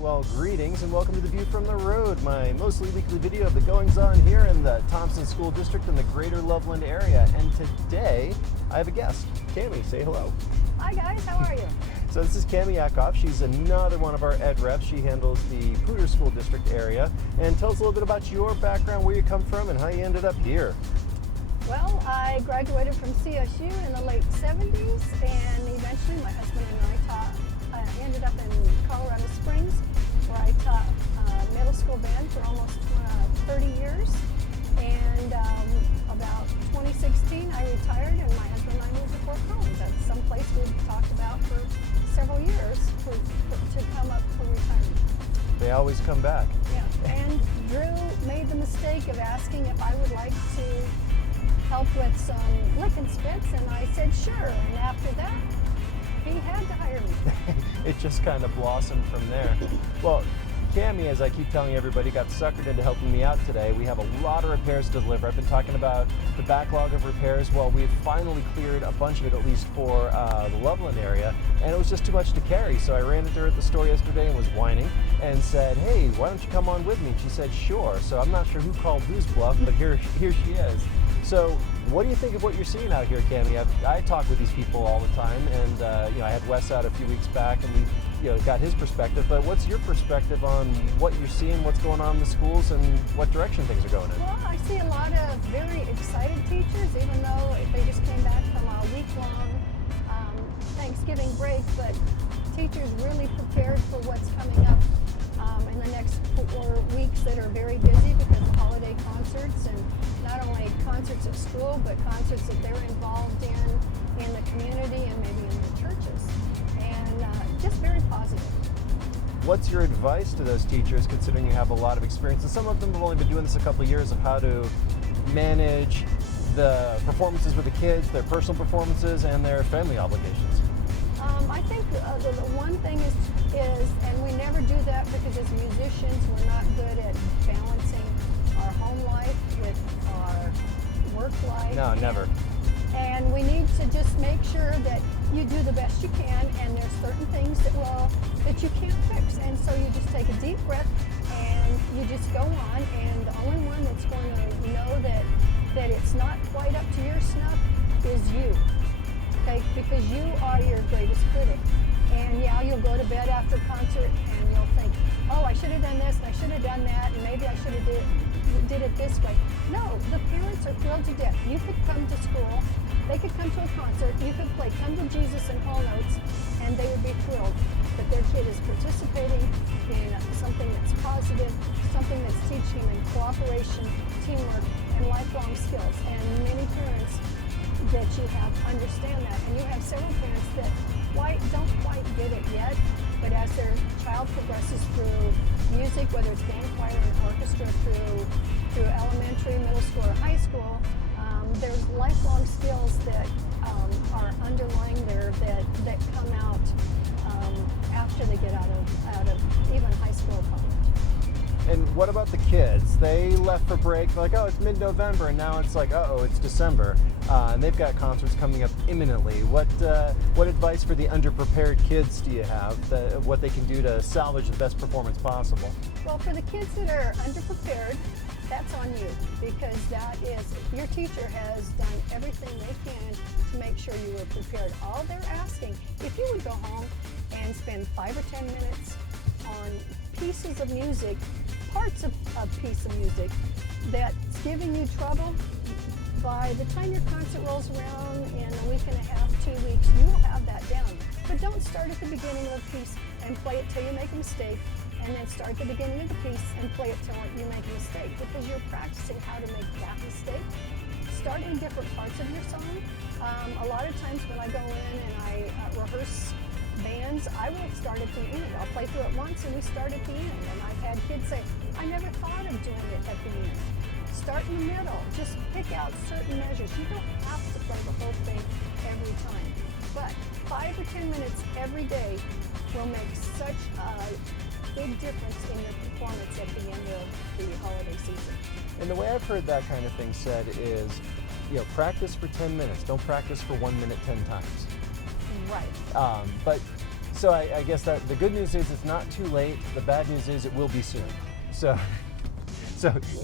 Well, greetings and welcome to The View from the Road, my mostly weekly video of the goings-on here in the Thompson School District in the greater Loveland area. And today, I have a guest. Kammi, say hello. Hi guys, how are you? So this is Kammi Eckhoff. She's another one of our ed reps. She handles the Poudre School District area. And tell us a little bit about your background, where you come from, and how you ended up here. Well, I graduated from CSU in the late 70s, and eventually my husband and I ended up in Colorado Springs, where I taught middle school band for almost 30 years. And about 2016, I retired, and my husband and I moved to Fort Collins. That's someplace we've talked about for several years to come up for retirement. They always come back. Yeah, and Drew made the mistake of asking if I would like to help with some lick and spits, and I said sure, and after that he had to hire me. It just kind of blossomed from there. Well, Kammi, as I keep telling everybody, got suckered into helping me out today. We have a lot of repairs to deliver. I've been talking about the backlog of repairs. Well, we've finally cleared a bunch of it, at least for the Loveland area, and it was just too much to carry. So I ran into her at the store yesterday and was whining and said, hey, why don't you come on with me? And she said, sure. So I'm not sure who called whose bluff, but here she is. So what do you think of what you're seeing out here, Kammi? I talk with these people all the time, and I had Wes out a few weeks back, and we got his perspective. But what's your perspective on what you're seeing, what's going on in the schools, and what direction things are going in? Well, I see a lot of very excited teachers, even though they just came back from a week-long Thanksgiving break, but teachers really prepared for what's coming up in the next 4 weeks that are very busy because of holiday concerts, and not only concerts at school, but concerts that they're involved in the community and maybe in the churches, and just very positive. What's your advice to those teachers, considering you have a lot of experience, and some of them have only been doing this a couple of years, of how to manage the performances with the kids, their personal performances, and their family obligations? I think the one thing is, and we never do that because as musicians we're not good at balancing our home life with our work life. No, never. And we need to just make sure that you do the best you can, and there's certain things that you can't fix. And so you just take a deep breath and you just go on, and the only one that's going to know that it's not quite up to your snuff is you. Okay, because you are your greatest critic. And yeah, you'll go to bed after concert and you'll think, oh, I should have done this and I should have done that, and maybe I should have did it this way. No, the parents are thrilled to death. You could come to school, they could come to a concert, you could play Come to Jesus in Hall Notes, and they would be thrilled that their kid is participating in something that's positive, something that's teaching them cooperation, teamwork, and lifelong skills. And many parents that you have understand that, and you have several parents that don't quite get it yet, but as their child progresses through music, whether it's band, choir, and orchestra, through elementary, middle school, or high school, there's lifelong skills that are underlying there that come out after they get out of even high school or college. And what about the kids? They left for break, they're like, oh, it's mid-November, and now it's like, uh-oh, it's December. And they've got concerts coming up imminently. What advice for the underprepared kids do you have, what they can do to salvage the best performance possible? Well, for the kids that are underprepared, that's on you, because that is, your teacher has done everything they can to make sure you were prepared. All they're asking, if you would go home and spend 5 or 10 minutes on pieces of music, parts of a piece of music that's giving you trouble, by the time your concert rolls around in a week and a half, 2 weeks, you will have that down. But don't start at the beginning of the piece and play it till you make a mistake, and then start at the beginning of the piece and play it till you make a mistake, because you're practicing how to make that mistake. Start in different parts of your song. A lot of times when I go in and I rehearse bands, I will start at the end. I'll play through it once and we start at the end. And I've had kids say, I never thought of doing it at the end. Start in the middle. Just pick out certain measures. You don't have to play the whole thing every time. But 5 or 10 minutes every day will make such a big difference in your performance at the end of the holiday season. And the way I've heard that kind of thing said is, practice for 10 minutes. Don't practice for 1 minute 10 times. Right. But So I guess that the good news is it's not too late. The bad news is it will be soon. So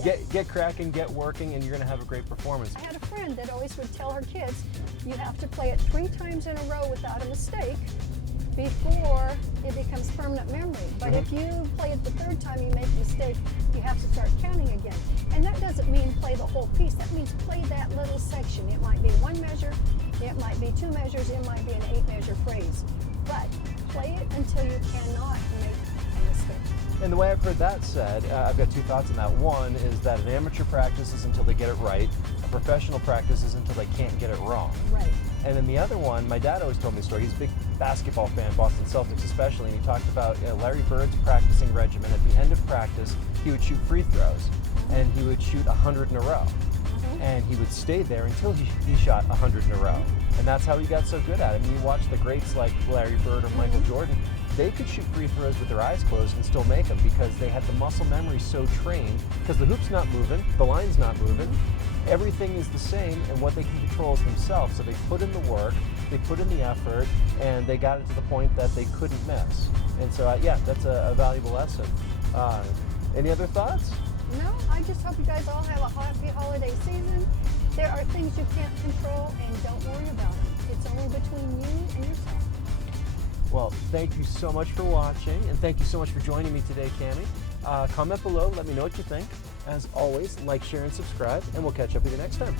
get cracking, get working, and you're going to have a great performance. I had a friend that always would tell her kids, you have to play it 3 times in a row without a mistake before it becomes permanent memory. But if you play it the 3rd time you make a mistake, you have to start counting again. And that doesn't mean play the whole piece. That means play that little section. It might be 1 measure, it might be 2 measures, it might be an 8-measure phrase. But play it until you cannot make a mistake. And the way I've heard that said, I've got 2 thoughts on that. One is that an amateur practices until they get it right. A professional practices until they can't get it wrong. Right. And then the other one, my dad always told me a story. He's a big basketball fan, Boston Celtics especially, and he talked about Larry Bird's practicing regimen. At the end of practice, he would shoot free throws, and he would shoot 100 in a row. And he would stay there until he shot 100 in a row. And that's how he got so good at it. I mean, you watch the greats like Larry Bird or Michael Jordan, they could shoot free throws with their eyes closed and still make them because they had the muscle memory so trained, because the hoop's not moving, the line's not moving, everything is the same, and what they can control is themselves. So they put in the work, they put in the effort, and they got it to the point that they couldn't miss. And so, yeah, that's a valuable lesson. Any other thoughts? No, I just hope you guys all have a happy holiday season. There are things you can't control, and don't worry about them. It's only between you and yourself. Well, thank you so much for watching, and thank you so much for joining me today, Kammi. Comment below, let me know what you think. As always, like, share, and subscribe, and we'll catch up with you next time.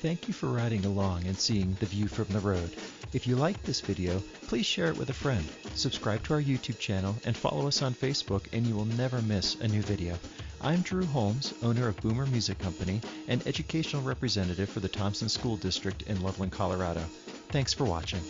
Thank you for riding along and seeing the view from the road. If you liked this video, please share it with a friend. Subscribe to our YouTube channel and follow us on Facebook, and you will never miss a new video. I'm Drew Holmes, owner of Boomer Music Company and educational representative for the Thompson School District in Loveland, Colorado. Thanks for watching.